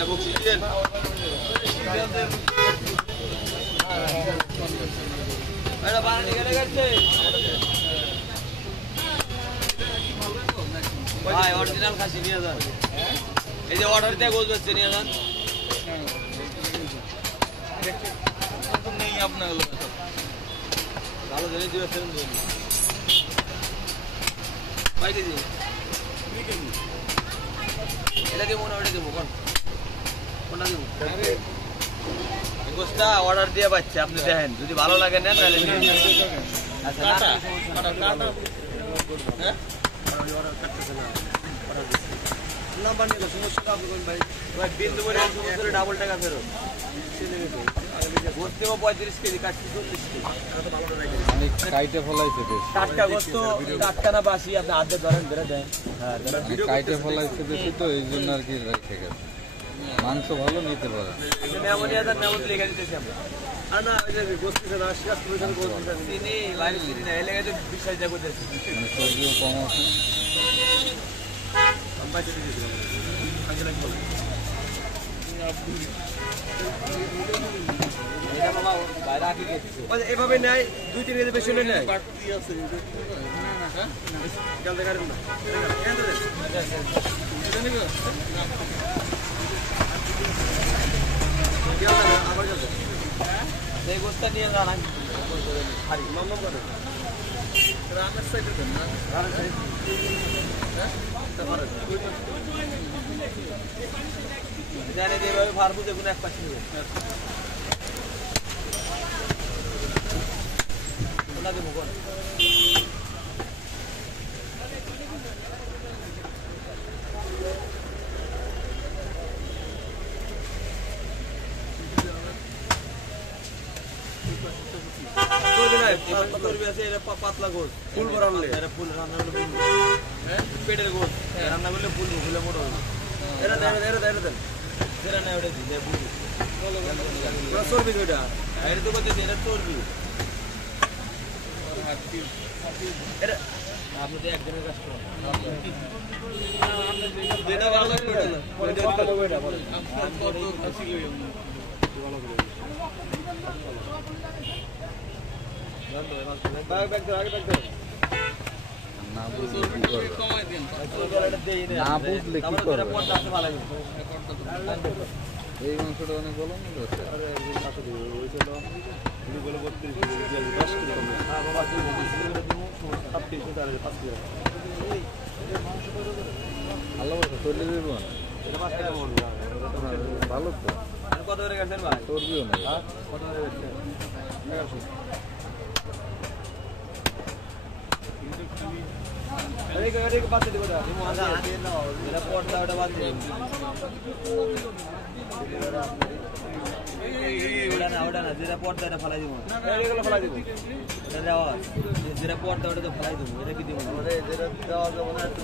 ভাই বক্সি দিন এটা বানানি গেলে গেছে ভাই অরিজিনাল খাসি নিয়ে যান এই যে অর্ডার দিয়ে গোল যাচ্ছে নিয়ে যান নেই আপনার ভালো জিনিস দিয়েছেন ভাই দিদি এটা দিব না ওটা দিব কোনটা দিব গোস্তা অর্ডার দিয়ে পাচ্ছে আপনি দেখেন যদি ভালো লাগে নেন তাহলে নিন আচ্ছা কাটা হ্যাঁ অর্ডার কাটতেছে না অর্ডার দিচ্ছি নাম্বার নিয়ে সমস্যা আপনি কোন ভাই ভাই বিল দেবো সমস্যা ডাবল টাকা ফেরত গোস্ত 35 কেজি কাটছি 40 কেজি এটা তো ভালো লাগে অনেক কাইটে ফলাইছে বেশ টাটকা গোস্ত টাটকা না বাসি আপনি আধে ধরেন ধরে দেন হ্যাঁ কাইটে ফলাইছে বেশি তো এইজন্য আর কি রেখে গেছে মাংস ভালো নিতে পারে আপনি মেমোরিয়া দেন মেমোরি লিখে দিতেছি আমরা আর না ওই যে গোস্ত থেকে রাশিয়া স্টুডেন্ট গোস্ত চিনি লাইন চিনি না এই লেগে তো বিশ্বাস যা করতেছি মানে সবজিও কম আছে আমরা চিনি দিছি আগে লাগবে এটা বাবা বাইরে আগে গেছে এভাবে নাই 2-3 কেজি বেশি নেয় বাড়তি আছে না না হ্যাঁ চল দেখার না কেন দেন এটা নিব কি হবে আবার যাবে এই গোস্তা নিয়ে যান হারি মামম করে রামের সাইডে দেন না রামের সাইডে হ্যাঁ তারপরে জানে দেবে ফার্মু দেখুন এক পাশে নিয়ে কোনটা দেব কোন পাতলা গোল ফুল রান্নালে ফুল রান্না করলে হ্যাঁ পেটের গোল রান্না করলে ফুল ফুলে মোটা হবে এরা দেন সেটা না ওটা দিতে বুঝি পুরো চর্বি ওটা এর তো কত এটা চর্বি এটা আপনি তো একজনের কাজ করেন যেটা ভালো লাগে ওটা ভালো করে বলে আপনার কত খাসি লই ভালো করে ব্যাগ দাও আগে ব্যাগ দাও না বুঝলে কি করবে কমাই দেন না বুঝলে কি করবে এই মাংসটা অনেক বলো না তো আরে এই কাছে দিব ওই ছিল উনি বলে 32 কেজি 10 কেজি কম হ্যাঁ বাবা তুই দিব সব কিছু তারে 5 কেজি এই মাংস কত করে ভালো তো চলে দেব না এটা 5 টাকা বলবো ভালো তো আর কত করে গেছেন ভাই চর্বিও না হ্যাঁ কত করে গেছেন 1100 अरे बात देखो ना मेरा पोर्ट था उड़ा बात उड़ा ना तेरा पोर्ट था फलाई दूँ ये फलाई दूँ तेरा तेरा पोर्ट था उड़ा तो फलाई दूँ मेरे की दूँ अरे तेरा तो बना तो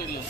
Betul.